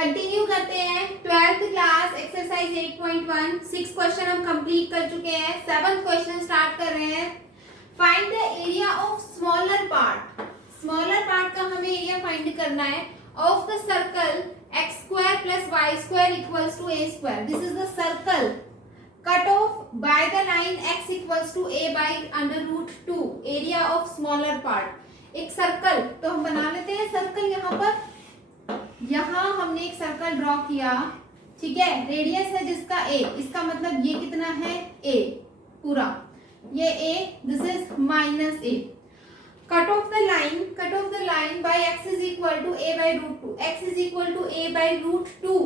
Continue करते हैं 12th class exercise 8.1 6 question हम कंप्लीट कर चुके हैं। 7th क्वेश्चन स्टार्ट कर रहे हैं। Find the area of smaller part. Smaller part का हमें एरिया फाइंड करना है of the circle x square plus y square equals to a square. This is the circle cut off by the line x equals to a by under root 2. Area of smaller part. एक circle तो हम बना लेते हैं। Circle यहाँ हमने एक circle draw किया, ठीक है। रेडियस है जिसका a, इसका मतलब ये कितना है a पूरा, ये a, this is minus a। Cut off the line by x is equal to a by root two. x is equal to a by root two,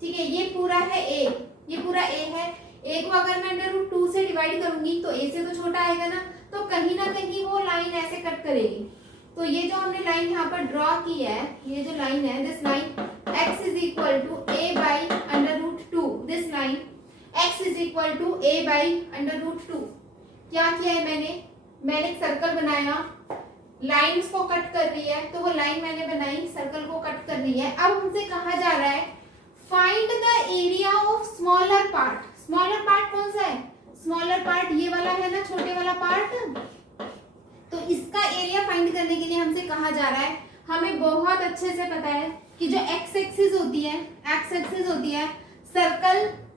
ठीक है। ये पूरा है a, ये पूरा a है। a को अगर मैं अंडर रूट 2 से डिवाइड करूंगी तो a से तो छोटा आएगा ना, तो कहीं ना कहीं वो लाइन ऐसे कट करेगी। तो ये जो हमने लाइन यहाँ पर ड्रॉ की है, ये जो लाइन है, this line x is equal to a by under root 2। This line x is equal to a by under root 2। क्या किया है मैंने एक सर्कल बनाया, लाइंस को कट कर रही है, तो वो लाइन मैंने बनाई, सर्कल को कट कर रही है। अब हमसे कहा जा रहा है find the area of smaller part. Smaller part कौन सा है? स्मॉलर पार्ट ये वाला है ना, छोटे वाला पार्ट। तो इसका एरिया फाइंड करने के लिए हमसे कहा जा रहा है, हमें बहुत अच्छे से पता है कि जो एक्स एक्सिस होती है,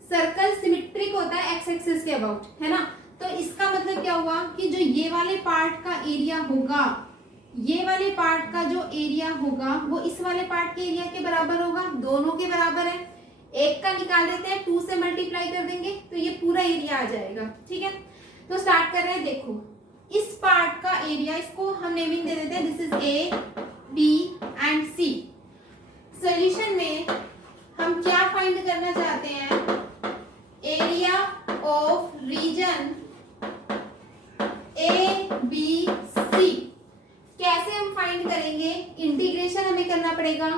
सर्कल सिमेट्रिक होता है एक्स एक्सिस के अबाउट, है ना। तो इसका मतलब क्या हुआ कि जो ये वाले पार्ट का एरिया होगा, ये वाले पार्ट का जो एरिया होगा वो इस वाले पार्ट के एरिया के बराबर होगा, दोनों के बराबर है। एक का निकाल देते हैं, 2 से मल्टीप्लाई कर देंगे तो ये पूरा एरिया आ जाएगा, ठीक है। तो स्टार्ट कर रहे हैं। देखो इस पार्ट का एरिया, इसको हम नेमिंग दे देते हैं, this is A, B and C. Solution में हम क्या फाइंड करना चाहते हैं? Area of region A B C. कैसे हम फाइंड करेंगे? इंटीग्रेशन हमें करना पड़ेगा,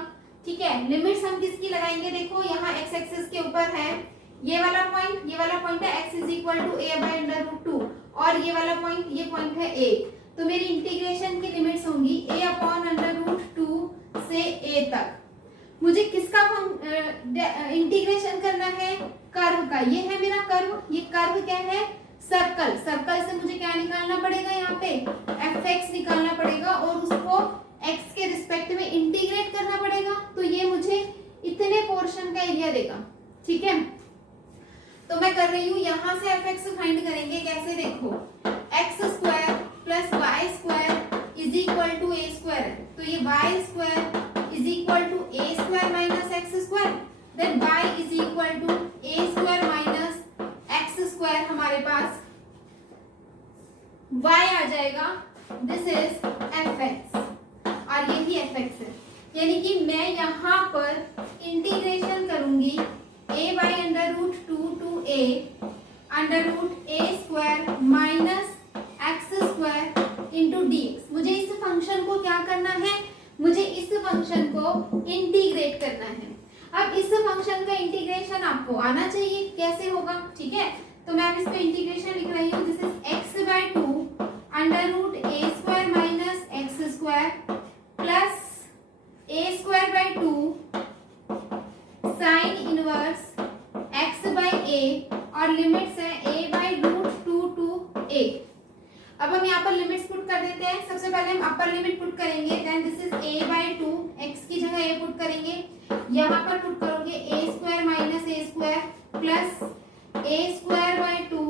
ठीक है। लिमिट्स हम किसकी लगाएंगे? देखो यहाँ एक्स एक्सिस के ऊपर है ये वाला पॉइंट है x is equal to a by under root 2, और ये वाला पॉइंट, ये पॉइंट है a। तो मेरी इंटीग्रेशन की लिमिट्स होंगी a अपॉन अंडर रूट 2 से a तक। मुझे किसका इंटीग्रेशन करना है? कर्व का। ये है मेरा कर्व, ये कर्व क्या है? सर्कल से मुझे क्या निकालना पड़ेगा? यहाँ पे fx निकालना पड़ेगा और उसको x के रिस्पेक्ट में इंटीग्रेट करना पड़ेगा। तो ये मुझे इतने पोर्शन का एरिया देगा, ठीक है। तो मैं कर रही हूँ, यहाँ से fx फाइंड करेंगे। कैसे? देखो x square plus y square is equal to a square, तो ये y square is equal to a square minus x square, then y is equal to a square minus x square. हमारे पास y आ जाएगा, this is fx, और ये भी fx है। यानी कि मैं यहाँ पर इंटीग्रेशन करूंगी a by under root 2 to a under root a square minus x square into dx। मुझे इस फंक्शन को क्या करना है? मुझे इस फंक्शन को इंटीग्रेट करना है। अब इस फंक्शन का इंटीग्रेशन आपको आना चाहिए, कैसे होगा, ठीक है। तो मैं इस पे इंटीग्रेशन लिख रही हूँ, this is x by 2 under root a square minus x square plus a square by 2 sine inverse x by a, और लिमिट्स है a by root 2 to a। अब हम यहाँ पर लिमिट्स पुट कर देते हैं। सबसे पहले हम अपर लिमिट पुट करेंगे, then this is a by 2, x की जगह a पुट करेंगे, यहाँ पर पुट करोगे a square minus a square plus a square by 2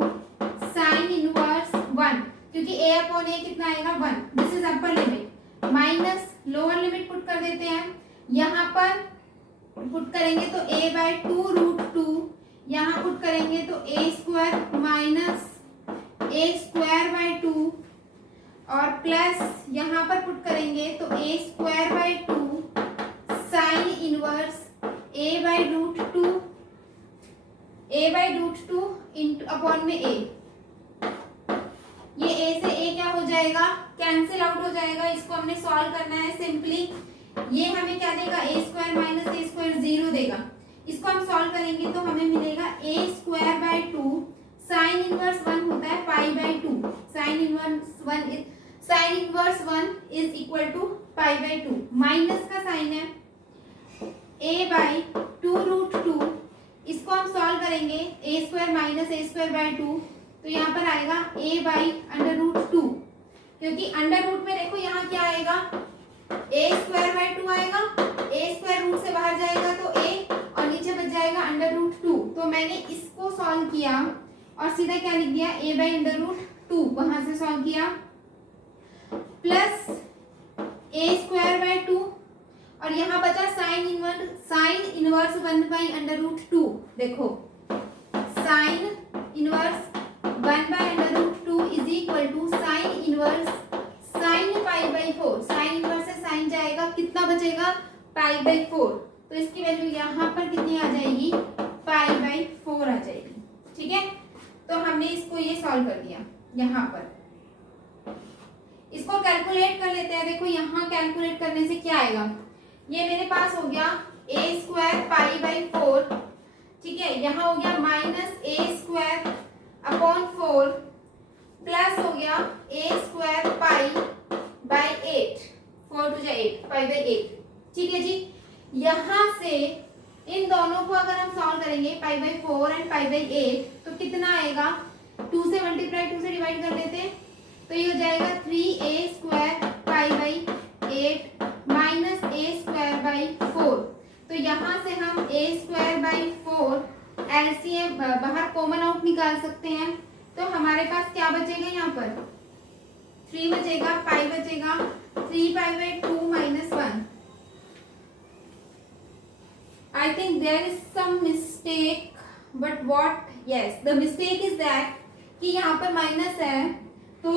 sine inverse 1, क्योंकि a अपॉन a कितना आएगा? 1। This is upper limit minus lower limit put कर देते हैं। यहाँ पर पुट करेंगे तो a बाई 2 रूट 2, यहाँ पुट करेंगे तो a square minus a square by 2, और प्लस यहाँ पर पुट करेंगे तो a square by 2 sine inverse a by root 2 into upon में a। ये a से a क्या हो जाएगा? कैंसिल आउट हो जाएगा। इसको हमने सॉल्व करना है सिंपली। ये हमें क्या देगा? a square minus a square 0 देगा। इसको हम सॉल्व करेंगे तो हमें मिलेगा a square by 2 sine inverse 1 होता है pi by 2, sine inverse 1 is equal to pi by 2। Minus का साइन है, a बाई बाई 2√2, इसको हम सॉल्व करेंगे a square minus a square by 2, तो यहाँ पर आएगा a बाई √2, क्योंकि अंडर रूट में देखो यहाँ क्या आएगा, a स्क्वायर बाई 2 आएगा, a स्क्वायर रूट से बाहर जाएगा तो a और नीचे बच जाएगा √2। तो मैंने इसको सॉल्व किया और सीधा क्या लिख दिया, a बाई √2 वहां से सॉल्व किया, प्लस a स्क्वायर बाई 2 और यहाँ बचा साइन इनवर्स 1 बाई √2। देखो sine inverse 1 by √2 is equal to sine inverse sine pi by 4। Sine inverse से साइन जाएगा, कितना बचेगा, पाई बाई 4। तो इसकी वैल्यू यहाँ पर कितनी आ जाएगी, पाई बाई 4 आ जाएगी। ठीक है, तो हमने इसको ये सॉल्व कर दिया। यहाँ पर इसको कैलकुलेट कर लेते हैं। देखो यहाँ कैलकुलेट करने से क्या आएगा, ये मेरे पास हो गया a स्क्वायर पाई बाई 4, ठीक है, यहाँ हो गया minus a square upon 4 plus हो गया a square pi by 8, 4 to 8 pi by 8। ठीक है जी, यहाँ से इन दोनों को अगर हम सॉल्व करेंगे पाई बाई 4 एंड पाई बाई 8 तो कितना आएगा, 2 से मल्टीप्लाई 2 से डिवाइड कर लेते हैं तो ये हो जाएगा 3a square pi by 8 minus a square by 4। तो यहाँ से हम a स्क्वायर बाई 4 एलसीएम बाहर कॉमन आउट निकाल सकते हैं। तो हमारे पास क्या बचेगा, यहाँ पर 3 बचेगा, पाई बचेगा 3 पाई by 2 minus 1। I think there is some mistake, but what? Yes, the mistake is that कि यहाँ पर माइनस है, तो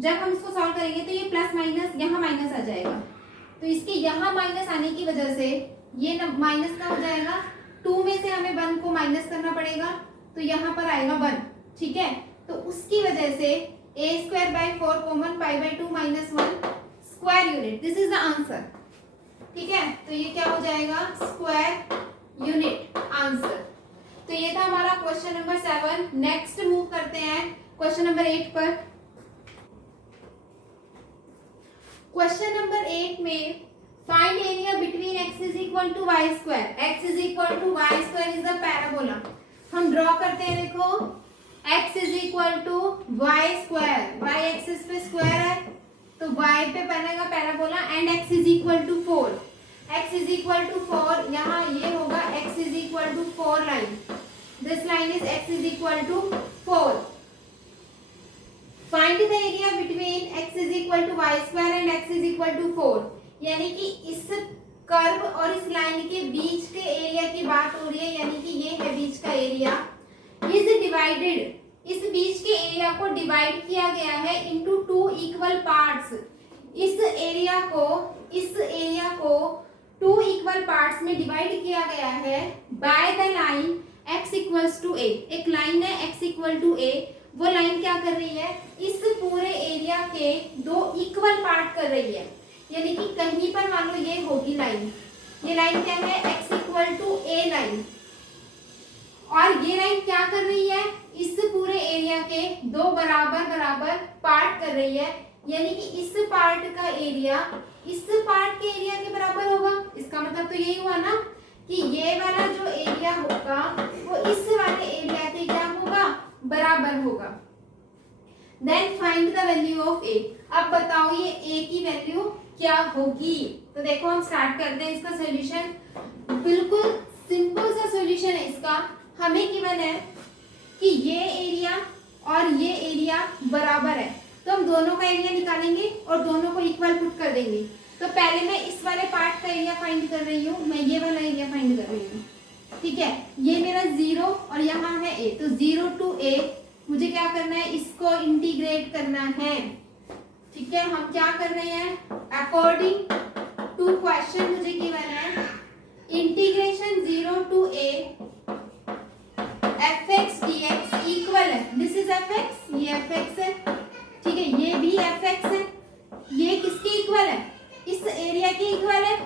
जब हम इसको सॉल्व करेंगे तो ये प्लस माइनस यहाँ माइनस आ जाएगा। तो इसके यहाँ माइनस आने की वजह से ये माइनस का हो जाएगा, 2 में से हमें 1 को माइनस करना पड़ेगा, तो यहाँ पर आएगा 1। ठीक है, तो उसकी वजह से a square by 4 common pi by 2 minus 1 square unit, this is the answer. ठीक है, तो ये क्या हो जाएगा, स्क्वायर यूनिट आंसर। तो ये था हमारा क्वेश्चन नंबर 7। नेक्स्ट मूव करते हैं क्वेश्चन नंबर 8 पर। क्वेश्चन नंबर 8 में find area between x is equal to y square. x is equal to y square is the parabola. हम ड्रॉ करते हैं, देखो x is equal to y square, y axis पे square है तो y पे बनेगा parabola and x is equal to 4। x is equal to 4, यहाँ ये होगा x is equal to 4 line, this line is x is equal to 4। Find the area between x is equal to y square and x is equal to 4। यानी कि इस curve और इस line के बीच के एरिया की बात हो रही है, यानी कि ये है बीच का एरिया, इज डिवाइडेड, इस बीच के एरिया को डिवाइड किया गया है इनटू 2 इक्वल पार्ट्स। इस एरिया को 2 इक्वल पार्ट्स में डिवाइड किया गया है by the line x equals to a। एक लाइन है x इक्वल टू a, वो लाइन क्या कर रही है, इस पूरे एरिया के 2 इक्वल पार्ट कर रही है। यानी कि कहीं पर मान लो ये होगी लाइन, ये लाइन क्या है, x equal to a line, और ये लाइन क्या कर रही है, इस पूरे एरिया के 2 बराबर पार्ट कर रही है। यानी कि इस पार्ट का एरिया इस पार्ट के एरिया के बराबर होगा। इसका मतलब तो यही हुआ ना कि ये वाला जो एरिया होगा वो इस वाले एरिया के क्या होगा, बराबर होगा। Then find the value of a। अब बताओ ये a की वैल्यू क्या होगी। तो देखो हम स्टार्ट करते हैं इसका सॉल्यूशन। बिल्कुल सिंपल सा सॉल्यूशन है इसका। हमें गिवन है कि ये एरिया और ये एरिया बराबर है, तो हम दोनों का एरिया निकालेंगे और दोनों को इक्वल पुट कर देंगे। तो पहले मैं इस वाले पार्ट का एरिया फाइंड कर रही हूँ, मैं ये वाला एरिया फाइंड कर रही हूँ। ठीक है, ये मेरा 0 और यहाँ है a, तो 0 टू a मुझे क्या करना है, इसको इंटीग्रेट करना है। ठीक है, हम क्या कर रहे हैं, अकॉर्डिंग टू क्वेश्चन मुझे गिवन है integration 0 to a fx dx equal है, दिस इज fx, ये fx है। ठीक है, ये भी fx है। ये किसके इक्वल है, इस एरिया के इक्वल है।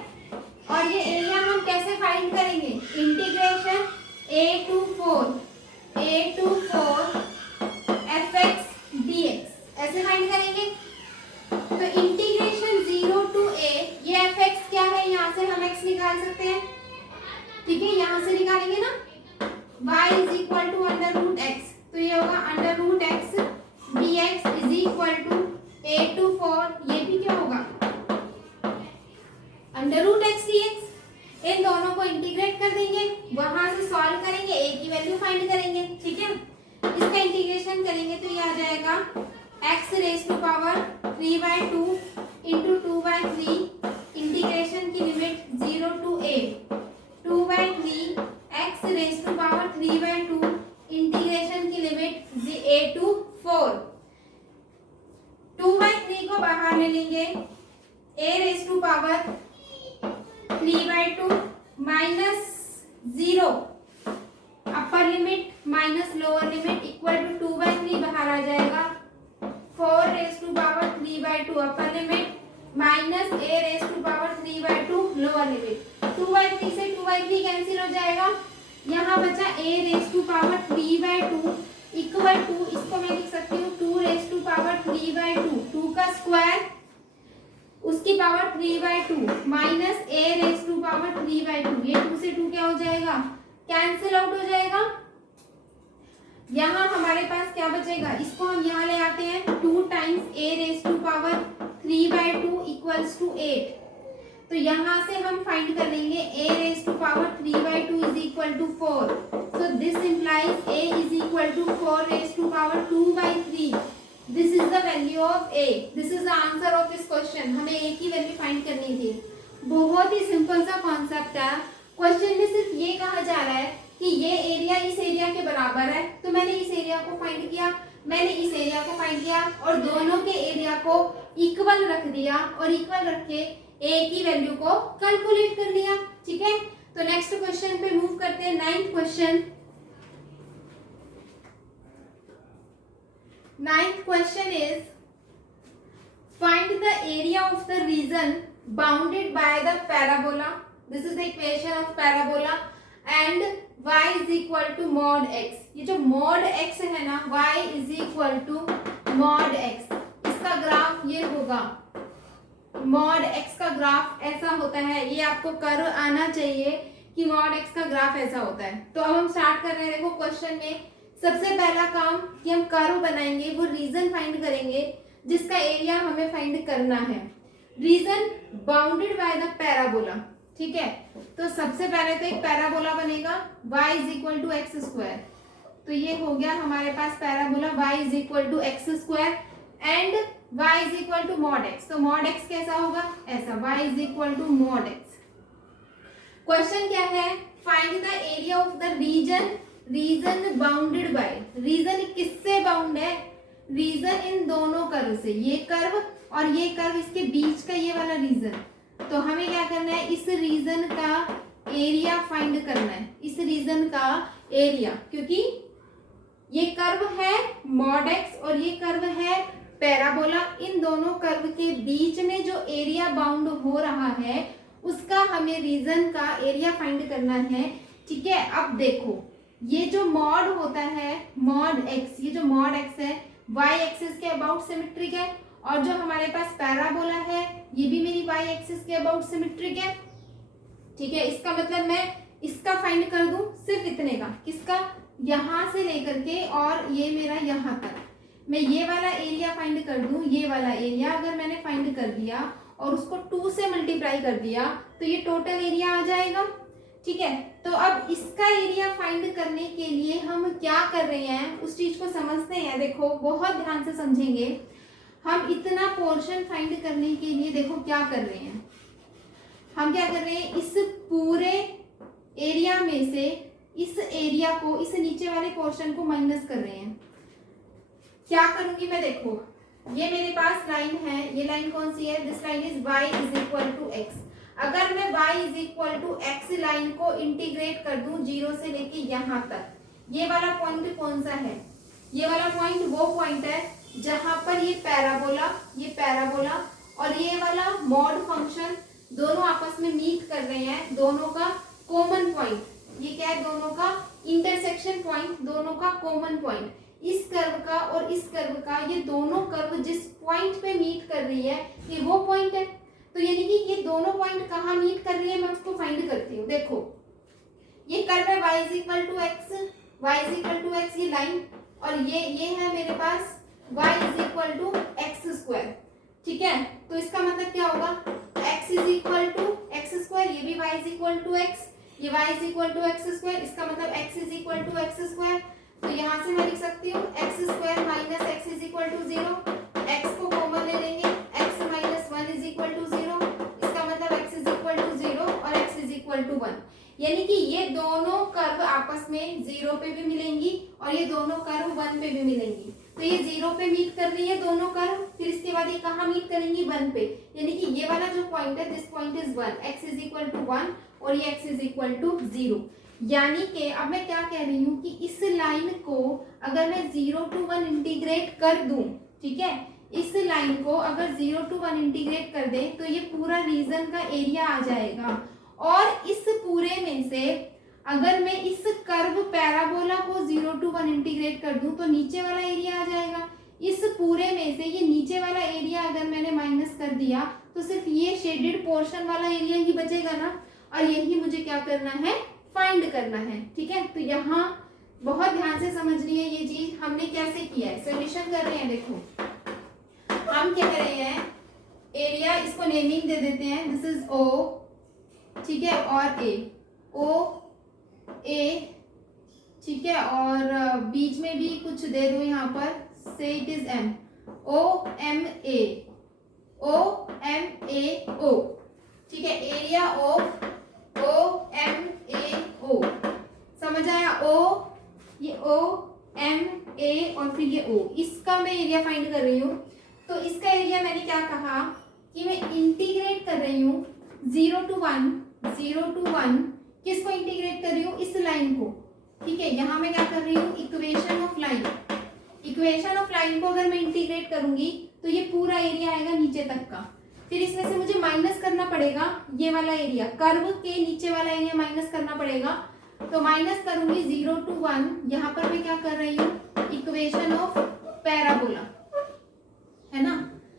और ये एरिया हम कैसे फाइंड करेंगे, integration a to 4 fx dx ऐसे फाइंड करेंगे। तो इंटीग्रेशन 0 टू a, ये fx क्या है, यहाँ से हम x निकाल सकते हैं। ठीक है, यहाँ से निकालेंगे ना, y is equal to under root X, तो ये होगा under root X D X is equal to 8 to 4, ये भी क्या होगा under root X D X. इन दोनों को इंटीग्रेट कर देंगे, वहां से सॉल्व करेंगे, ए की वैल्यू फाइंड करेंगे। ठीक है, इसका इंटीग्रेशन करेंगे तो ये आ जाएगा x raise to power 3/2 into 2/3, integration की limit 0 to a, 2/3 x raise to power 3/2, integration की लिमिट a to 4, 2/3 को बाहर ले लेंगे, a raise to power 3/2 minus 0, upper limit minus lower limit equal to 2/3 बाहर आ जाएगा, 4 raise to power 3/2 upper limit minus a raise to power 3/2 lower limit, 2/3 से 2/3 cancel हो जाएगा, यहाँ बचा a raise to power 3/2 equal to, इसको मैं लिख सकती हूँ 2 रेज टू पावर 3/2, 2 का स्क्वायर उसकी power 3/2 minus a raise to power 3/2, ये 2 से 2 क्या हो जाएगा कैंसिल आउट हो जाएगा। यहाँ हमारे पास क्या बचेगा, इसको हम यहाँ ले आते हैं, 2 times a raise to power 3/2 equals to 8, तो यहाँ से हम फाइंड कर लेंगे a raise to power 3/2 is equal to 4, so this implies a is equal to 4 raise to power 2/3, this is the value of a, this is the answer of this question. हमें a की value find करनी थी, बहुत ही simple सा concept है। Question में सिर्फ ये कहा जा रहा है कि ये एरिया इस एरिया के बराबर है, तो मैंने इस एरिया को फाइंड किया, मैंने इस एरिया को फाइंड किया और दोनों के एरिया को इक्वल रख दिया और इक्वल रख के a की वैल्यू को कैलकुलेट कर दिया। ठीक है, तो नेक्स्ट क्वेश्चन पे मूव करते हैं। 9th question, 9th question is find the area of the region bounded by the parabola, this is the equation of parabola, and y is equal to mod x, ये जो mod x है ना, y is equal to mod x, इसका graph ये होगा, mod x का graph ऐसा होता है, ये आपको कर्व आना चाहिए कि mod x का ग्राफ ऐसा होता है। तो अब हम स्टार्ट कर रहे हैं, देखो क्वेश्चन में सबसे पहला काम कि हम कर्व बनाएंगे, वो रीजन फाइंड करेंगे जिसका एरिया हमें फाइंड करना है, reason bounded by the parabola. ठीक है, तो सबसे पहले तो एक पैराबोला बनेगा y is equal to x square, तो ये हो गया हमारे पास parabola y is equal to x square and y is equal to mod x, तो मॉड x कैसा होगा ऐसा, y is equal to mod x। Question क्या है, find the area of the region, region bounded by, region किससे bound है, region इन दोनों कर्व से, ये कर्व और ये कर्व, इसके बीच का ये वाला रीजन, तो हमें क्या करना है, इस रीजन का एरिया फाइंड करना है, इस रीजन का एरिया, क्योंकि ये कर्व है मॉड एक्स और ये कर्व है पैराबोला, इन दोनों कर्व के बीच में जो एरिया बाउंड हो रहा है उसका हमें रीजन का एरिया फाइंड करना है। ठीक है, अब देखो ये जो मॉड होता है मॉड एक्स, ये जो मॉड एक्स है y एक्सिस के अबाउट सिमेट्रिक है, और जो हमारे पास पैराबोला है ये भी मेरी y एक्सिस के अबाउट सिमेट्रिक है। ठीक है, इसका मतलब मैं इसका फाइंड कर दूं सिर्फ इतने का, किसका, यहां से लेकर के और ये मेरा यहां तक, मैं ये वाला एरिया फाइंड कर दूं, ये वाला एरिया अगर मैंने फाइंड कर दिया और उसको 2 से मल्टीप्लाई कर दिया तो ये टोटल एरिया आ जाएगा। ठीक है, तो अब इसका एरिया फाइंड करने के लिए हम क्या कर रहे हैं उस चीज को समझते हैं। देखो बहुत ध्यान से समझेंगे, हम इतना पोर्शन फाइंड करने के लिए देखो क्या कर रहे हैं, हम क्या कर रहे हैं, इस पूरे एरिया में से इस एरिया को, इस नीचे वाले पोर्शन को माइनस कर रहे हैं। क्या करूंगी मैं, देखो ये मेरे पास लाइन है, ये लाइन कौन सी है, this line is y is equal to x. अगर मैं y is equal to x line को इंटीग्रेट कर दूं 0 से लेके यहाँ तक, ये वाला पॉइंट कौन सा है, ये वाला पॉइंट वो पॉइंट है जहां पर ये पैराबोला और ये वाला मॉड फंक्शन दोनों आपस में मीट कर रहे हैं, दोनों का कॉमन पॉइंट, ये क्या है, दोनों का इंटरसेक्शन पॉइंट, दोनों का कॉमन पॉइंट, इस कर्व का और इस कर्व का, ये दोनों कर्व जिस पॉइंट पे मीट कर रही है ये वो पॉइंट है। तो यानी कि ये दोनों पॉइंट कहाँ मीट कर रही है, मैं उसको फाइंड करती हूँ। देखो ये कर्व है y is equal to x, y is equal to x, ये लाइन, और ये है मेरे पास y is equal to x square, ठीक है। तो इसका मतलब क्या होगा, x is equal to x square, ये भी y is equal to x, ये y is equal to x square, इसका मतलब x is equal to x square. तो यहाँ से मैं लिख सकती हूँ x square minus x is equal to 0, x को कॉमन ले लेंगे, x minus 1 is equal to 0, इसका मतलब x इज इक्वल टू 0 और x इज इक्वल टू 1, यानी कि ये दोनों कर्व आपस में 0 पे भी मिलेंगी और ये दोनों कर्व 1 पे भी मिलेंगी। तो ये 0 पे मीट कर रही है दोनों कर्व, फिर इसके बाद ये कहाँ मीट करेंगी, 1 पे, यानी कि ये वाला जो पॉइंट है this point is 1, x is equal to 1 और ये x इज इक्वल टू 0। यानी कि अब मैं क्या कह रही हूँ कि इस लाइन को अगर मैं 0 to 1 इंटीग्रेट कर दूं, ठीक है, इस लाइन को अगर 0 to 1 इंटीग्रेट कर दे तो ये पूरा रीजन का एरिया आ जाएगा, और इस पूरे में से अगर मैं इस कर्व पैराबोला को 0 to 1 इंटीग्रेट कर दूं तो नीचे वाला एरिया आ जाएगा। इस पूरे में से ये नीचे वाला एरिया अगर मैंने माइनस कर दिया तो सिर्फ ये शेडेड पोर्शन वाला एरिया ही बचेगा ना, और यही मुझे क्या करना है, फाइंड करना है, ठीक है। तो यहाँ बहुत ध्यान से समझनी है ये चीज, हमने कैसे किया है, सॉल्यूशन कर रहे हैं। देखो हम क्या कर रहे हैं, एरिया इसको नेमिंग दे देते हैं, दिस इज O, ठीक है, और A, O A, ठीक है, और बीच में भी कुछ दे दो यहाँ पर, से it is M, O M A, O M A O, ठीक है, area of O M A O, समझ आया, O, ये O M A और फिर ये O, इसका मैं एरिया फाइंड कर रही हूँ। तो इसका एरिया मैंने क्या कहा कि मैं इंटीग्रेट कर रही हूँ 0 to 1 किसको इंटीग्रेट कर रही हूँ, इस लाइन को, ठीक है। यहाँ मैं क्या कर रही हूँ, equation of line, equation of line को अगर मैं इंटीग्रेट करूंगी तो ये पूरा एरिया आएगा नीचे तक का, फिर इसमें से मुझे माइनस करना पड़ेगा ये वाला एरिया, कर्व के नीचे वाला एरिया माइनस करना पड़ेगा। तो माइनस करूंगी 0 to 1, यहाँ पर मैं क्या कर रही हूँ, इक्वेशन ऑफ पैराबोला, है ना,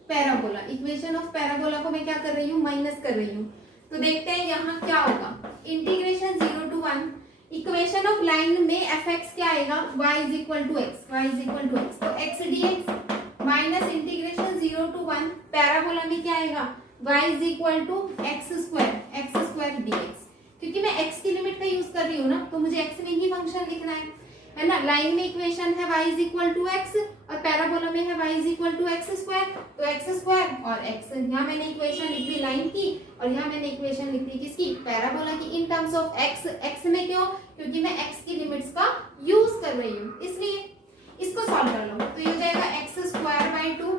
पैराबोला, इक्वेशन ऑफ पैराबोला को मैं क्या कर रही हूँ, माइनस कर रही हूँ। तो देखते हैं यहाँ क्या होगा, integration 0 to 1, equation of line में fx क्या आएगा, y is equal to x, y is equal to x, तो x dx minus integration 0 to 1 parabola में क्या आएगा, y is equal to x square dx, क्योंकि मैं x की लिमिट का यूज कर रही हूँ ना, तो मुझे x में ही फंक्शन लिखना है ना। लाइन में इक्वेशन है y is equal to x और पैराबोला में है y is equal to x square, तो एक्स स्क्वायर और x, यहाँ मैंने इक्वेशन लिख दी लाइन की और यहाँ मैंने इक्वेशन लिख दी किसकी, पैराबोला की, in terms of x। x में क्यों, क्योंकि मैं x की लिमिट्स का यूज कर रही हूँ, इसलिए इसको सॉल्व कर लो। तो ये हो जाएगा एक्स स्क्वायर बाई 2,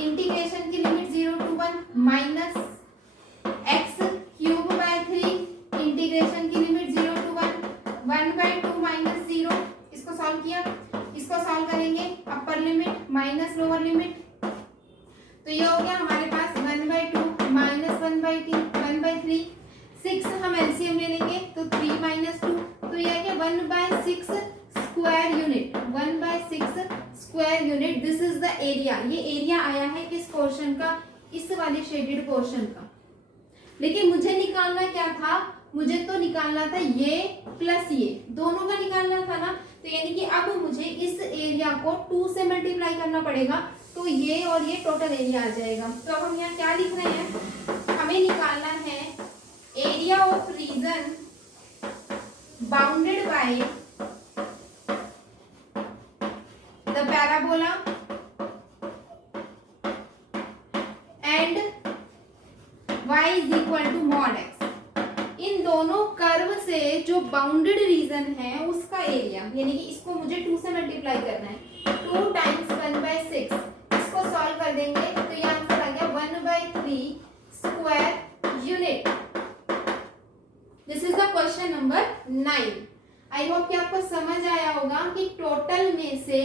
इंटीग्रेशन की limit 0 to 1 minus x cube by 3, integration की लिमिट 0 to 1 बाई 2 माइनस 0, इसको सॉल्व किया, इसको सॉल्व करेंगे, अपर लिमिट माइनस लोअर लिमिट, तो ये हो गया हमारे पास 1/2 माइनस 1/3, 6 हम एलसीएम ले लेंगे तो 3 माइनस 2, तो ये क्या 1/6 square unit, 1/6 square unit, this is the area. ये एरिया आया है किस पोर्शन का, इस वाले शेडेड पोर्शन का। लेकिन मुझे निकालना क्या था, मुझे तो निकालना था ये प्लस ये, दोनों का निकालना था ना, तो यानी कि अब मुझे इस एरिया को 2 से मल्टीप्लाई करना पड़ेगा, तो ये और ये टोटल एरिया आ जाएगा। तो अब हम यहाँ क्या लिख रहे हैं, हमें निकालना है area of region bounded by the parabola and y is equal to mod x। इन दोनों कर्व से जो बाउंडेड रीजन है उसका एरिया, यानी कि इसको मुझे 2 से मल्टीप्लाई करना है, 2 टाइम्स 1/6, इसको सॉल्व कर देंगे तो ये आंसर आ गया 1/3 square unit. This is the question number 9। I hope कि आपको समझ आया होगा कि टोटल में से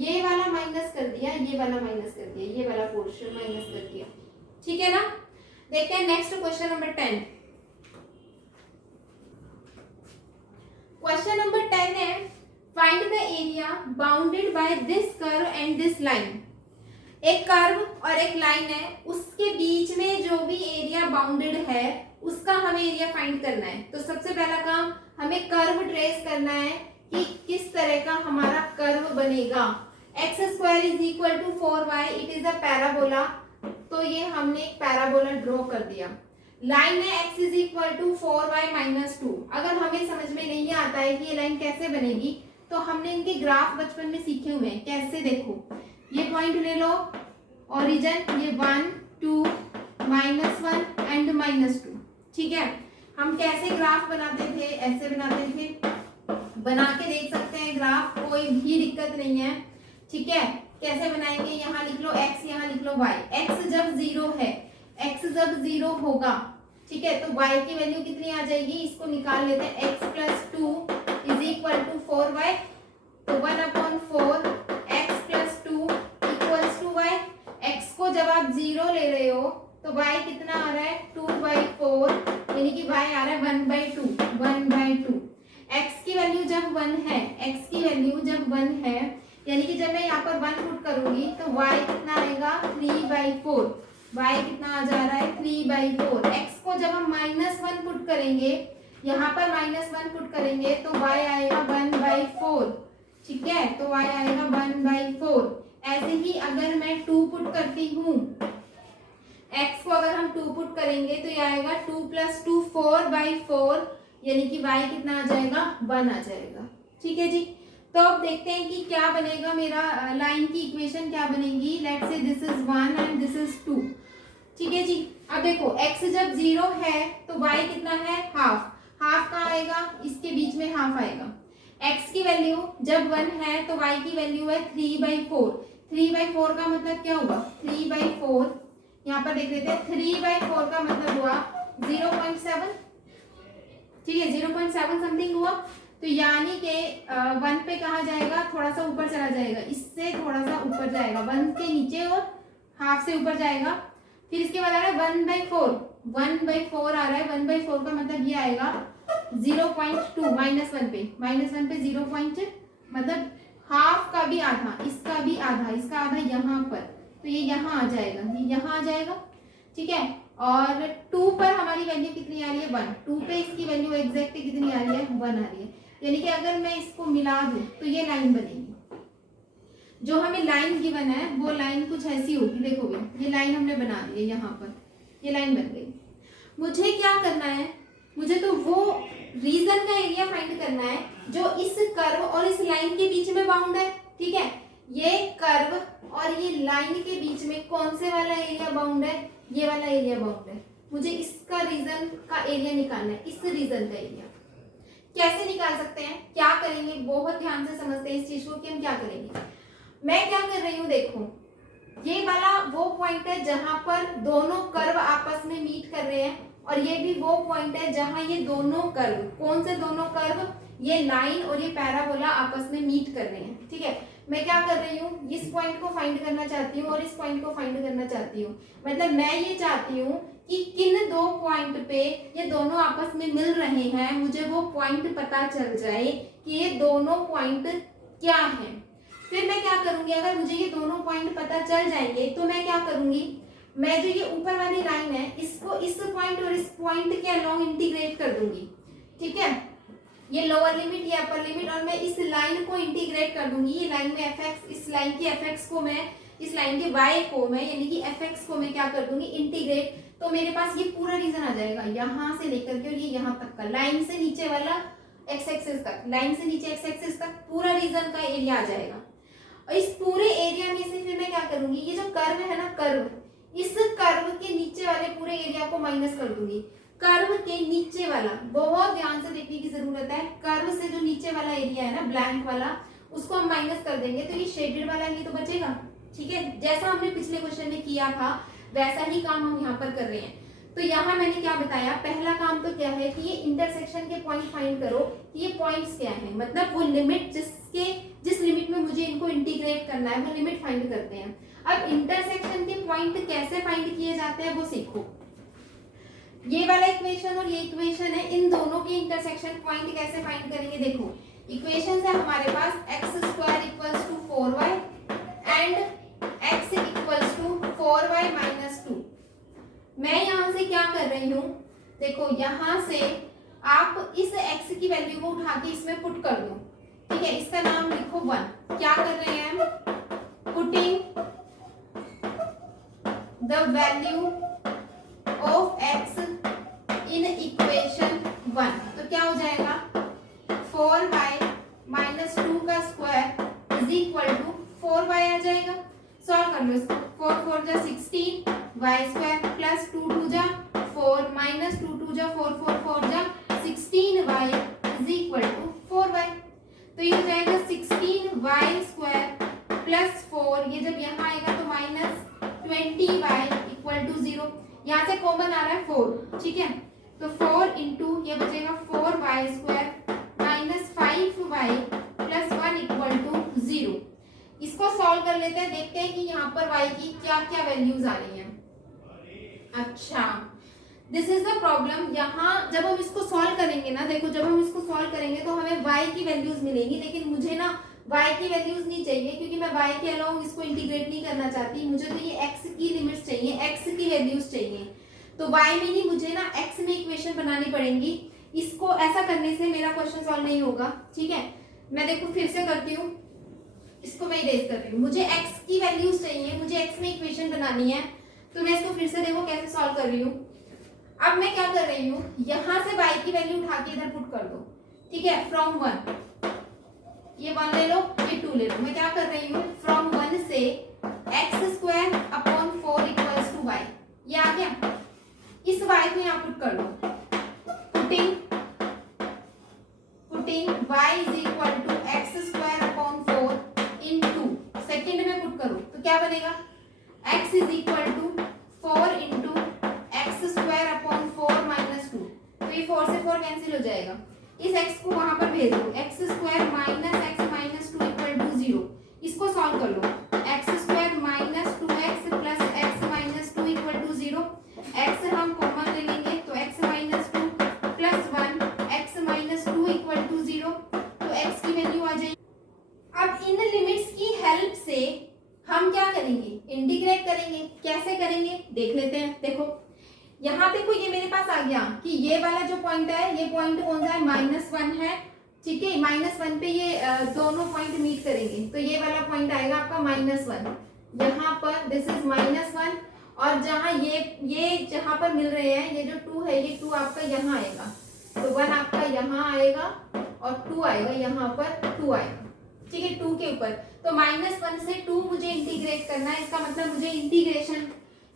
ये वाला माइनस कर दिया, ये वाला माइनस कर दिया, ये वाला पोर्शन माइनस कर दिया, ठीक है ना। देखते हैं next question number 10। Question number 10 है, find the area bounded by this curve and this line. एक कर्व और एक लाइन है, उसके बीच में जो भी एरिया बाउंडेड है उसका हमें एरिया फाइंड करना है। तो सबसे पहला काम हमें कर्व ट्रेस करना है कि किस तरह का हमारा कर्व बनेगा। X square is equal to 4y, it is a parabola. तो ये हमने एक पैराबोला ड्रॉ कर दिया। लाइन है x is equal to 4y minus 2। अगर हमें समझ में नहीं आता है कि ये लाइन कैसे बनेगी, तो हमने इनके ग्राफ बचपन में सीखे हुए हैं। कैसे, देखो ये पॉइंट ले लो ओरिजिन, ये 1 2 -1 एंड -2, ठीक है। हम कैसे ग्राफ बनाते थे, ऐसे बनाते थे, बना के देख सकते हैं ग्राफ, कोई भी दिक्कत नहीं है, ठीक है। कैसे बनाएंगे, यहाँ लिख लो x, यहाँ लिख लो y। x जब 0 है, x जब 0 होगा, ठीक है, तो y की वैल्यू कितनी आ जाएगी, इसको निकाल लेते हैं। x plus 2 is equal to 4y, तो 1/4 x plus 2 equals to y। x को जब आप 0 ले रहे हो तो y कितना आ रहा है, 2/4, यानी कि y आ रहा है 1/2। x की वैल्यू जब 1 है, x की वैल्यू जब 1 है, यानी कि जब मैं यहाँ पर 1 पुट करूंगी तो y कितना आएगा, 3/4। y कितना आ जा रहा है, 3/4। x को जब हम -1 पुट करेंगे, यहाँ पर -1 पुट करेंगे तो y आएगा 1/4, ठीक है, तो y आएगा 1/4। ऐसे ही अगर मैं 2 पुट करती हूँ, x को अगर हम 2 पुट करेंगे तो ये आएगा 2 + 2 4/4, यानी कि y कितना आ जाएगा, 1 आ जाएगा, ठीक है जी। तो अब देखते हैं कि क्या बनेगा मेरा लाइन की इक्वेशन क्या बनेगी। Let's say this is 1 and this is 2, ठीक है जी। अब देखो x जब 0 है तो y कितना है, हाफ। हाफ कहाँ आएगा, इसके बीच में हाफ आएगा। x की वैल्यू जब 1 है तो y की वैल्यू है 3/4। 3/4 का मतलब क्या हुआ, 3/4, यहाँ पर देख लेते हैं, 3/4 का मतलब हुआ 0.7, ठीक है, 0.7 समथिंग हुआ। तो यानी कि 1 पे कहा जाएगा, थोड़ा सा ऊपर चला जाएगा, इससे थोड़ा सा ऊपर जाएगा, 1 के नीचे और हाफ से ऊपर जाएगा। फिर इसके बाद आ रहा है 1/4, 1/4 आ रहा है। 1/4 का मतलब ये आएगा 0.2, -1 पे, -1 पे 0. मतलब हाफ का भी आधा, इसका भी आधा, इसका आधा यहाँ पर, तो ये यहाँ आ जाएगा, ये यहाँ आ जाएगा, ठीक है। और 2 पर हमारी वैल्यू कितनी आ रही है, 1। 2 पे इसकी वैल्यू एग्जैक्ट कितनी आ रही है, 1 आ रही है। यानी कि अगर मैं इसको मिला दूं तो ये लाइन बनेगी। जो हमें लाइन गिवन है वो लाइन कुछ ऐसी होगी, देखोगे ये लाइन हमने बना दी है, यहाँ पर ये लाइन बन गई। मुझे क्या करना है, मुझे तो वो रीजन का एरिया फाइंड करना है जो इस कर्व और इस लाइन के बीच में बाउंड है, ठीक है। ये कर्व और ये लाइन के बीच में कौन से वाला एरिया बाउंड है, ये वाला एरिया बाउंड है। मुझे इसका रीजन का एरिया निकालना है, इस रीजन का एरिया। कैसे निकाल सकते हैं, क्या करेंगे, बहुत ध्यान से समझते हैं इस चीज को कि हम क्या करेंगे। मैं क्या कर रही हूँ, देखो ये वाला वो पॉइंट है जहां पर दोनों कर्व आपस में मीट कर रहे हैं, और ये भी वो पॉइंट है जहां ये दोनों कर्व, कौन से दोनों कर्व, ये लाइन और ये पैराबोला आपस में मीट कर रहे हैं, ठीक है। मैं क्या कर रही हूँ, इस पॉइंट को फाइंड करना चाहती हूँ और इस पॉइंट को फाइंड करना चाहती हूँ। मतलब मैं ये चाहती हूँ कि किन 2 पॉइंट पे ये दोनों आपस में मिल रहे हैं, मुझे वो पॉइंट पता चल जाए कि ये दोनों पॉइंट क्या हैं। फिर मैं क्या करूंगी, अगर मुझे ये दोनों पॉइंट पता चल जाएंगे तो मैं क्या करूंगी, मैं जो ये ऊपर वाली लाइन है इसको इस पॉइंट और इस पॉइंट के अलोंग इंटीग्रेट कर दूंगी, ठीक है। ये लोअर लिमिट, ये अपर लिमिट, और मैं इस लाइन को इंटीग्रेट कर दूंगी। ये लाइन में fx, इस लाइन की fx को मैं, इस लाइन के y को मैं, यानी कि fx को मैं क्या कर दूंगी, इंटीग्रेट। तो मेरे पास ये पूरा रीजन आ जाएगा, यहाँ से लेकर के और ये यहाँ तक का, लाइन से नीचे वाला x एक्सिस तक, लाइन से नीचे x एक्सिस तक पूरा रीजन का एरिया आ जाएगा। और इस पूरे एरिया में से फिर मैं क्या करूंगी, ये जो कर्व है ना, कर्व, इस कर्व के नीचे वाले पूरे एरिया को माइनस कर दूंगी। कर्व के नीचे वाला, बहुत ध्यान से देखने की जरूरत है, कर्व से जो नीचे वाला एरिया है ना, ब्लैंक वाला, उसको हम माइनस कर देंगे तो ये शेडेड वाला ही तो बचेगा, ठीक है। जैसा हमने पिछले क्वेश्चन में किया था वैसा ही काम हम यहाँ पर कर रहे हैं। तो यहाँ मैंने क्या बताया, पहला काम तो क्या है कि ये इंटरसेक्शन के पॉइंट फाइंड करो कि ये पॉइंट्स क्या है, मतलब वो लिमिट जिस लिमिट में मुझे इनको इंटीग्रेट करना है वो लिमिट फाइंड करते हैं। अब इंटरसेक्शन के पॉइंट कैसे फाइंड किए जाते हैं वो सीखो। ये वाला इक्वेशन और ये इक्वेशन है, इन दोनों के इंटरसेक्शन पॉइंट कैसे फाइंड करेंगे, देखो इक्वेशन है हमारे पास x² = 4y and x = 4y - 2। मैं यहाँ से क्या कर रही हूँ, देखो यहाँ से आप इस x की वैल्यू को उठा के इसमें पुट कर दो, ठीक है। इसका नाम लिखो 1। क्या कर रहे हैं हम, putting the value of x in equation 1। तो क्या हो जाएगा, 4y माइनस 2 का square is equal to 4y आ जाएगा। सॉल्व कर लो इसको, 4 4 जा 16 y स्क्वायर प्लस 2 2 जा 4 माइनस 2 2 जा 4 4 4 जा 16y is equal to 4y। तो ये हो जाएगा 16y स्क्वायर प्लस 4, ये जब यहाँ आएगा तो माइनस 20y इक्वल टू 0। यहाँ से कॉमन आ रहा है 4, ठीक है। तो 4 इंटू ये बचेगा 4y square minus 5y plus 1 equal to 0। इसको सॉल्व कर लेते हैं, देखते हैं कि यहाँ पर y की क्या क्या वैल्यूज आ रही हैं। अच्छा, दिस इज द प्रॉब्लम। यहाँ जब हम इसको सॉल्व करेंगे ना, देखो जब हम इसको सॉल्व करेंगे तो हमें y की वैल्यूज मिलेंगी, लेकिन मुझे ना y की वैल्यूज नहीं चाहिए, क्योंकि मैं y के अलावा इसको इंटीग्रेट नहीं करना चाहती। मुझे तो ये x की लिमिट्स चाहिए, x की वैल्यूज चाहिए। तो y में नहीं, मुझे ना x में इक्वेशन बनानी पड़ेंगी। इसको ऐसा करने से मेरा क्वेश्चन सॉल्व नहीं होगा, ठीक है। मैं देखो फिर से करती हूँ, इसको मैं इरेज कर रही हूँ। मुझे x की वैल्यूज चाहिए, मुझे x में इक्वेशन बनानी है। तो मैं इसको फिर से देखो कैसे सॉल्व कर रही हूँ। अब मैं क्या कर रही हूँ, यहाँ से y की वैल्यू उठा के इधर पुट कर दो, ठीक है। फ्रॉम 1, ये 1 ले लो, ये 2 ले लो। मैं क्या कर रही हूँ, फ्रॉम 1 से x square upon 4 equals to y, ये आ गया। इस y को यहाँ पुट कर दो, putting y is equal to x square upon 4 in 2, second में पुट करो तो क्या बनेगा, x is equal to 4 into x square upon 4 minus 2। तो ये 4 से 4 कैंसिल हो जाएगा। इस x को वहां पर भेज दो, X square minus X minus 2 equal to 0। इसको सॉल्व कर लो, X square minus 2x plus X minus 2 equal to 0। X हम कॉमन ले लेंगे तो x minus 2 plus 1 X minus 2 equal to 0। तो x की वैल्यू आ जाएगी। अब इन लिमिट्स की हेल्प से हम क्या करेंगे, इंटीग्रेट करेंगे। कैसे करेंगे देख लेते हैं। देखो यहाँ देखो, ये मेरे पास आ गया कि ये वाला जो पॉइंट है, ये पॉइंट कौन सा है, -1 है, ठीक है। -1 पे ये दोनों पॉइंट मीट करेंगे, तो ये वाला पॉइंट आएगा आपका -1। यहाँ पर दिस इज -1, और जहाँ ये जहाँ पर मिल रहे हैं, ये जो 2 है, ये 2 आपका यहाँ आएगा। तो 1 आपका यहाँ आएगा और 2 आएगा यहाँ पर, 2 आएगा, ठीक है, 2 के ऊपर। तो -1 से 2 मुझे इंटीग्रेट करना है। इसका मतलब मुझे इंटीग्रेशन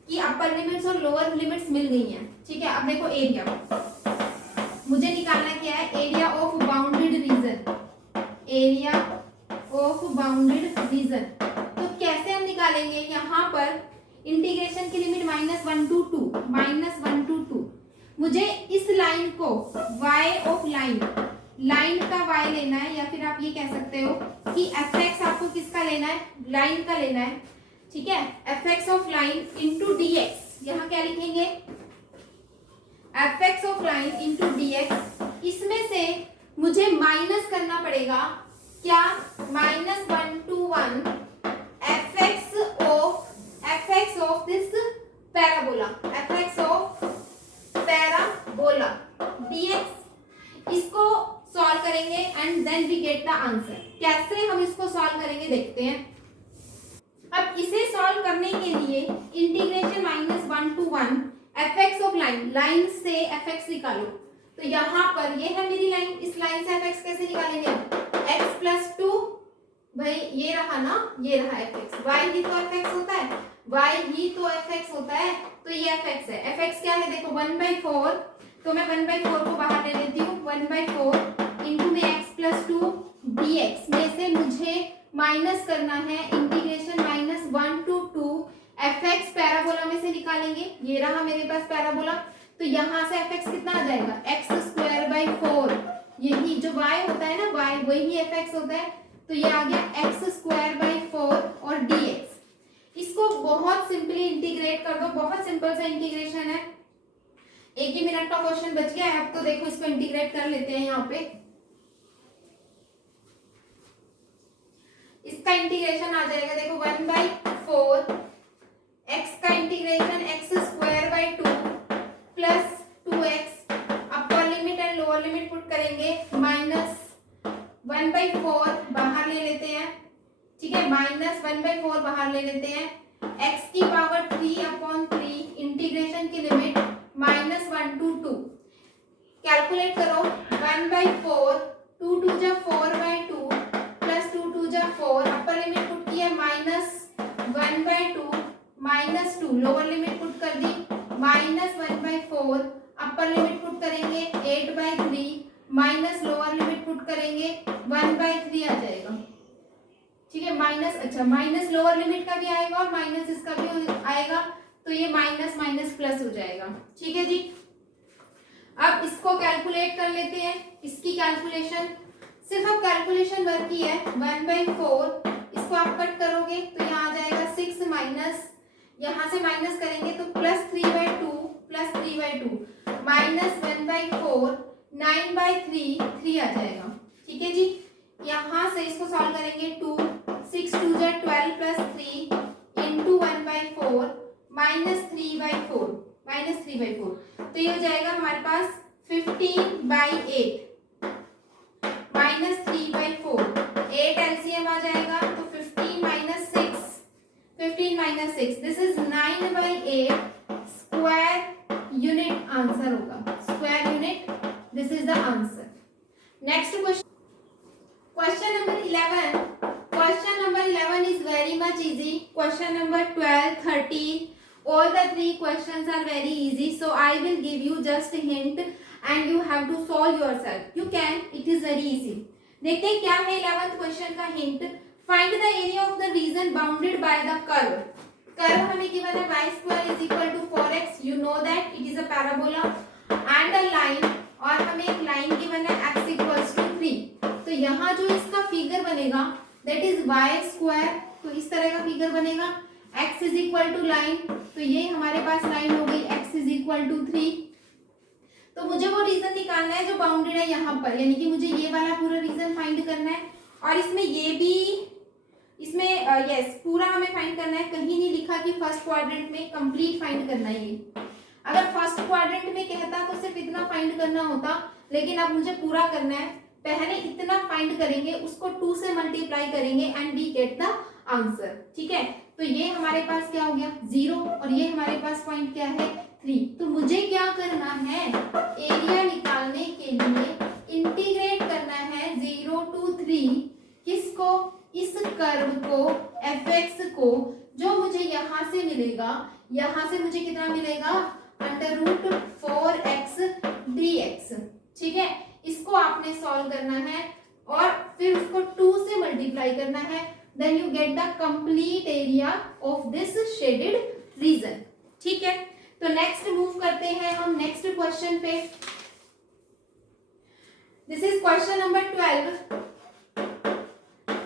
की अपर लिमिट्स और लोअर लिमिट्स मिल गई हैं, ठीक है। अब देखो एरिया मुझे निकालना क्या है, area of bounded reason, area of bounded reason. तो कैसे हम निकालेंगे, यहाँ पर इंटीग्रेशन की लिमिट -1 to 2, -1 to 2। मुझे इस लाइन को y ऑफ लाइन का y लेना है, या फिर आप ये कह सकते हो कि fx आपको किसका लेना है, लाइन का लेना है, ठीक है। fx of line into dx, यहाँ क्या लिखेंगे, fx of line into dx। इसमें से मुझे माइनस करना पड़ेगा क्या, -1 to 1 fx of this parabola, fx of parabola dx। इसको सॉल्व करेंगे and then we get the answer. कैसे हम इसको सॉल्व करेंगे देखते हैं। अब इसे सॉल्व करने के लिए integration -1 to 1 fx of line से fx निकालो। तो यहाँ पर ये है मेरी लाइन, इस लाइन से fx कैसे निकालेंगे, x प्लस 2, भाई ये रहा ना, ये रहा fx, y ही तो fx होता है, y ही तो fx होता है, तो ये fx है। fx क्या है देखो 1/4, तो मैं 1/4 को बाहर ले लेती हूँ, 1/4 इंटू में x प्लस 2 dx में से मुझे माइनस करना है इंटीग्रेशन -1 to 2 fx पैराबोला में से निकालेंगे। ये रहा मेरे पास पैराबोला, तो यहाँ से fx कितना आ जाएगा, x²/4। यही जो y होता है ना, y वही fx होता है, तो ये आ गया x²/4 और dx। इसको बहुत सिंपली इंटीग्रेट कर दो, बहुत सिंपल सा इंटीग्रेशन है। 1 ही मिनट का क्वेश्चन बच गया है। अब तो देखो इसको इंटीग्रेट कर लेते हैं। यहाँ पे इसका इंटीग्रेशन आ जाएगा देखो 1/4 x का integration x² 2 plus 2x, upper limit and lower limit put करेंगे करेंगे -1/4 बाहर ले लेते हैं, ठीक है, -1/4 बाहर ले लेते हैं, x की पावर 3/3 इंटीग्रेशन की लिमिट -1 to 2, कैलकुलेट करो 1/4, 2 2 जा 4/2 प्लस 2 2 जा 4, अपर लिमिट पुट किया -1/2 -2, लोअर लिमिट पुट कर दी -1/4, अपर लिमिट पुट करेंगे 8/3 माइनस लोअर लिमिट पुट करेंगे 1/3 आ जाएगा, ठीक है, माइनस, अच्छा माइनस लोअर लिमिट का भी आएगा और माइनस इसका भी आएगा, तो ये माइनस माइनस प्लस हो जाएगा, ठीक है जी। अब इसको कैलकुलेट कर लेते हैं, इसकी कैलकुलेशन, सिर्फ अब कैलकुलेशन वर्क की है, 1/4 इसको आप कट करोगे तो यहाँ आ जाएगा 6 माइनस, यहाँ से माइनस करेंगे तो +3/2 -1/4 9/3 3 आ जाएगा, ठीक है जी। यहाँ से इसको सॉल्व करेंगे 2 6 2 जा 12 प्लस 3 इंटू 1/4 -3/4 तो ये हो जाएगा हमारे पास 15/8 -3/4, 8 एलसीएम आ जाएगा तो 15 - 6 this is 9/8 square unit answer होगा, square unit, this is the answer. Next question number 11, question number 11 is very much easy, question number 12 13 all the three questions are very easy, so I will give you just a hint and you have to solve yourself, you can, it is very easy। देखते हैं क्या है 11th question का hint, find the area of the region bounded by the curve, curve हमें given है y² = 4x, you know that it is a parabola and a line, और हमें एक लाइन गिवन है x = 3, तो यहाँ जो इसका फिगर बनेगा दैट इज y², तो इस तरह का फिगर बनेगा, x = लाइन, तो ये हमारे पास लाइन हो गई x = 3, तो मुझे वो रीजन निकालना है जो बाउंडेड है यहाँ पर, यानी कि मुझे ये वाला पूरा रीजन फाइंड करना है, और इसमें ये भी, इसमें यस पूरा हमें फाइंड करना है, कहीं नहीं लिखा कि फर्स्ट क्वाड्रेंट में, कंप्लीट फाइंड करना है ये, अगर फर्स्ट क्वाड्रेंट में कहता तो सिर्फ इतना फाइंड करना होता, लेकिन अब मुझे पूरा करना है, पहले इतना फाइंड करेंगे, उसको 2 से मल्टीप्लाई करेंगे and we get the answer, ठीक है, तो ये हमारे पास क्या हो गया 0 और ये हमारे पास पॉइंट क्या है 3, तो मुझे क्या करना है, एरिया निकालने के लिए इंटीग्रेट करना है 0 to 3, किसको, इस कर्व को fx को, जो मुझे यहाँ से मिलेगा, यहाँ से मुझे कितना मिलेगा √4x dx, ठीक है, इसको आपने सॉल्व करना है और फिर उसको 2 से मल्टीप्लाई करना है, then you get the complete area of this shaded region, ठीक है। तो नेक्स्ट मूव करते हैं हम नेक्स्ट क्वेश्चन पे, this is question number 12।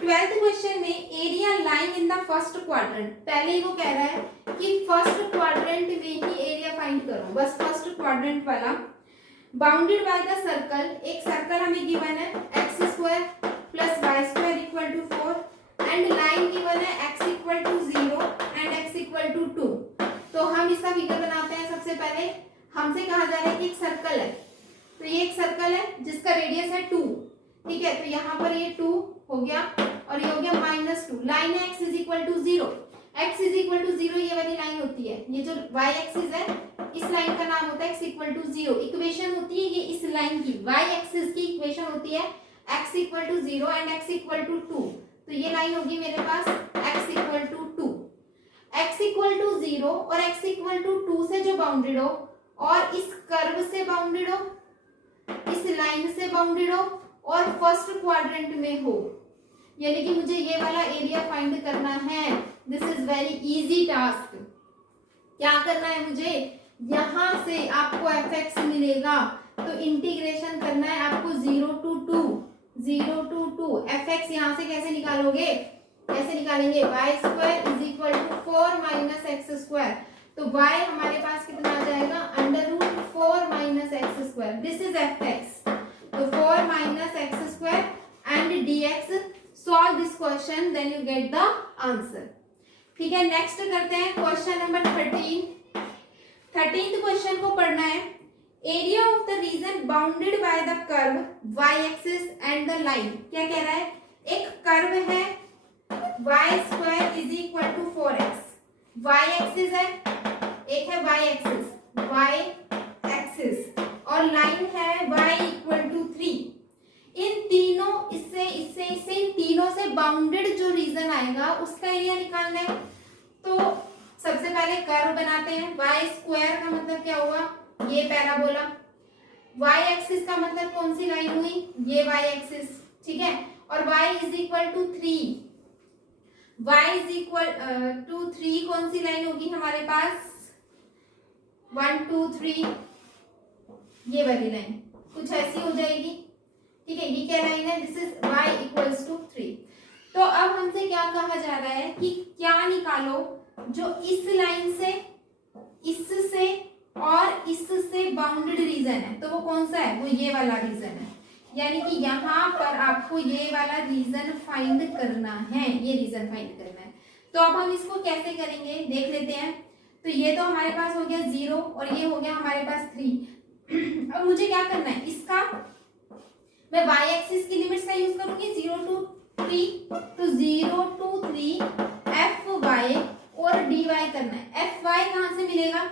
12th question में area lying in the first quadrant, पहले ही वो कह रहा है कि फर्स्ट क्वाड्रेंट में ही एरिया फाइंड करो, बस फर्स्ट क्वाड्रेंट वाला, बाउंडेड बाय द सर्कल, एक सर्कल हमें गिवन है x² + y² = 4 and line given है x = 0 एंड x = 2, तो हम इसका फिगर बनाते हैं। सबसे पहले हमसे कहा जा रहा है कि एक सर्कल है, तो ये एक सर्कल है जिसका रेडियस है 2, ठीक है, तो यहाँ पर ये 2 हो गया और ये हो गया -2, लाइन है x = 0, x = 0 ये वाली लाइन होती है, ये जो y एक्सिस है इस लाइन का नाम होता है x = 0, इक्वेशन होती है ये इस लाइन की, y एक्सिस की इक्वेशन होती है x = 0 एंड x = 2, तो ये लाइन होगी मेरे पास x = 2, x = 0 और x = 2 से जो बाउंडेड हो और इस कर्व से बाउंडेड हो, इस लाइन से बाउंडेड हो और फर्स्ट क्वाड्रेंट में हो, यानी कि मुझे ये वाला एरिया फाइंड करना है, this is very easy task. क्या करना है मुझे, यहाँ से आपको fx मिलेगा तो इंटीग्रेशन करना है आपको 0 to 2 fx, यहाँ से कैसे निकालोगे, कैसे निकालेंगे, y² = 4 - x², तो y हमारे पास कितना आ जाएगा √4 - x², दिस इज fx, तो 4 - x² and dx, solve this question then you get the answer, ठीक है। नेक्स्ट करते हैं क्वेश्चन नंबर 13th क्वेश्चन को पढ़ना है, area of the region bounded by the curve y axis and the line. क्या कह रहा है, एक कर्व है y square is equal to 4x, y axis है, एक है y एक्सिस, y एक्सिस और लाइन है y इक्वल टू 3। इन तीनों इससे इससे इससे इन तीनों से बाउंडेड जो रीजन आएगा उसका एरिया निकालना है। तो सबसे पहले कर्व बनाते हैं। y स्क्वायर का मतलब क्या हुआ, ये पैराबोला। y एक्सिस का मतलब कौन सी लाइन हुई, ये y एक्सिस, ठीक है। और y is equal to 3, y is equal to 3 कौन सी लाइन होगी हमारे पास, 1 2 3, ये वाली लाइन कुछ ऐसी हो जाएगी, ठीक है। ये क्या लाइन है, this is y equals to 3। तो अब हमसे क्या कहा जा रहा है कि क्या निकालो जो इस लाइन से, इससे और इससे बाउंडेड रीजन है। तो वो कौन सा है, वो ये वाला रीजन है। यानी कि यहाँ पर आपको ये वाला रीजन फाइंड करना है, ये रीजन फाइंड करना है। तो अब हम इसको कैसे करेंगे देख लेते हैं। तो ये तो हमारे पास हो गया 0 और ये हो गया हमारे पास 3। अब मुझे क्या करना है, इसका मैं y एक्सिस की लिमिट्स का यूज करूंगी 0 to 3, तो 0 to 3 fy और dy करना है। fy कहाँ से मिलेगा,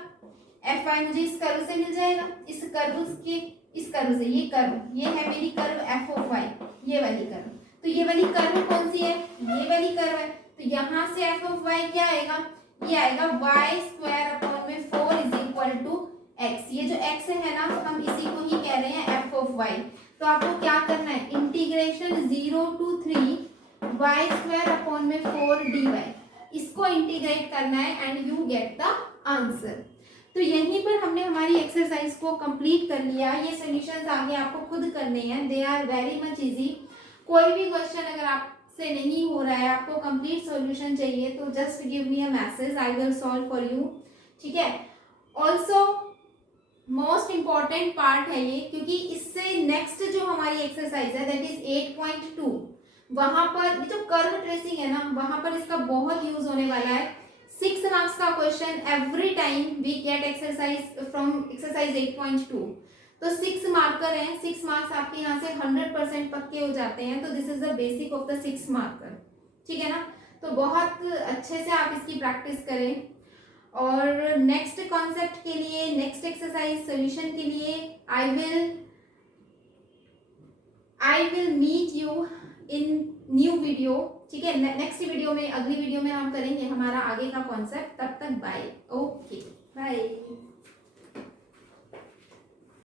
fy मुझे इस कर्व से मिल जाएगा, इस कर्व के इस कर्व से, ये कर्व, ये है मेरी कर्व f of y, ये वाली कर्व। तो ये वाली कर्व कौन सी है, ये वाली कर्व है। तो यहाँ से f of y क्या आएगा, ये आएगा y स्क्वायर अपॉन में 4 इज इक्वल टू x। ये जो x है ना, हम इसी को ही कह रहे हैं f of y। तो आपको क्या करना है, integration 0 to 3 y square upon में 4 dy, इसको इंटीग्रेट करना है and you get the answer. तो यहीं पर हमने हमारी एक्सरसाइज को कंप्लीट कर लिया। ये सॉल्यूशंस आगे आपको खुद करने हैं, they are very much easy. कोई भी क्वेश्चन अगर आपसे नहीं हो रहा है, आपको कंप्लीट सॉल्यूशन चाहिए, तो just give me a message, I will solve for you, ठीक है। ऑल्सो मोस्ट इंपॉर्टेंट पार्ट है ये, क्योंकि इससे नेक्स्ट जो हमारी एक्सरसाइज है दैट इज 8.2, वहां पर जो कर्व ट्रेसिंग है ना, वहां पर इसका बहुत यूज होने वाला है। 6 मार्क्स का question every time we get exercise from exercise 8.2। तो 6 मार्कर हैं, 6 मार्क्स आपके यहाँ से 100% पक्के हो जाते हैं। तो this is the basic of the 6 marker, ठीक है ना। तो बहुत अच्छे से आप इसकी प्रैक्टिस करें और नेक्स्ट कॉन्सेप्ट के लिए, नेक्स्ट एक्सरसाइज सॉल्यूशन के लिए I will meet you in new video, ठीक है। नेक्स्ट वीडियो में, अगली वीडियो में हम करेंगे हमारा आगे का कॉन्सेप्ट। तब तक बाय, ओके बाय।